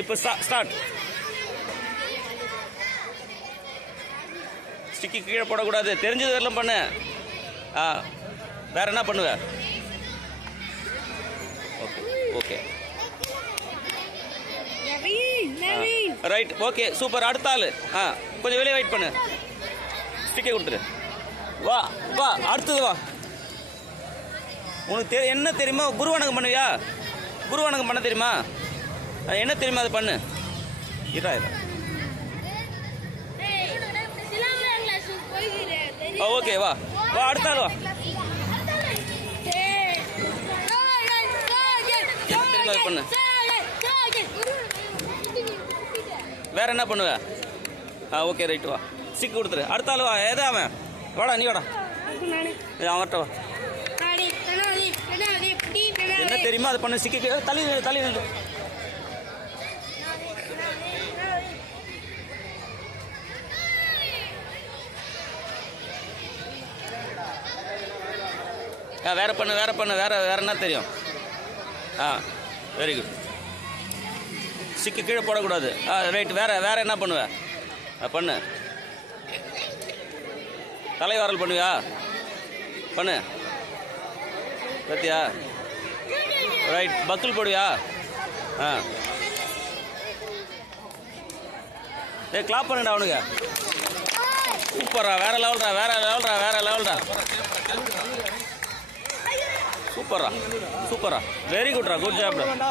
இப்போ start sticky கீழே போடக்கூடாது. தெரிஞ்சது வரலாம் பண்ணு. ஆ வேற என்ன பண்ணுவ? Okay okay right okay super அடுத்த ஆள். ஆ கொஞ்சம் வெளியே வெயிட் பண்ணு. ஸ்டிக்கை கொடுத்துரு. வா வா அடுத்தது வா. உனக்கு தெரி என்ன தெரியுமா? குரு வணக்கம் பண்ணுவியா? குரு வணக்கம் பண்ண தெரியுமா? என்ன தெரியுமா அது பண்ணு? போய்கிறேன் ஆ ஓகே வா. வா அடுத்த வா. அது பண்ணு. வேற என்ன பண்ணுவ? ஆ ஓகே ரைட் வா. ஸ்டிக் கொடுத்துரு. அடுத்த ஆள் வா. ஏதா அவன்? வாடா நீ வாடா. அவன்கிட்ட வா. என்ன தெரியுமா அது பண்ணு? ஸ்டிக்கு தள்ளி தள்ளி ஆ வேறு பண்ணு வேறு பண்ணு வேறு வேறு என்ன தெரியும்? ஆ வெரி குட் சிக்கு கீழே போடக்கூடாது. ஆ ரைட் வேறு வேறு என்ன பண்ணுவ? ஆ, பண்ணு. தலைவாரல் பண்ணுவியா? பண்ணு. பத்தியா? ரைட் பக்கில் போடுவியா? ஆ. ஏ கிளாப் பண்ணுடா அவனுங்க சூப்பரா வேற லெவல்டா வேற லெவல்ரா வேற லெவல்ரா சூப்பரா சூப்பரா வெரி குட்ரா குட் ஜாப்ரா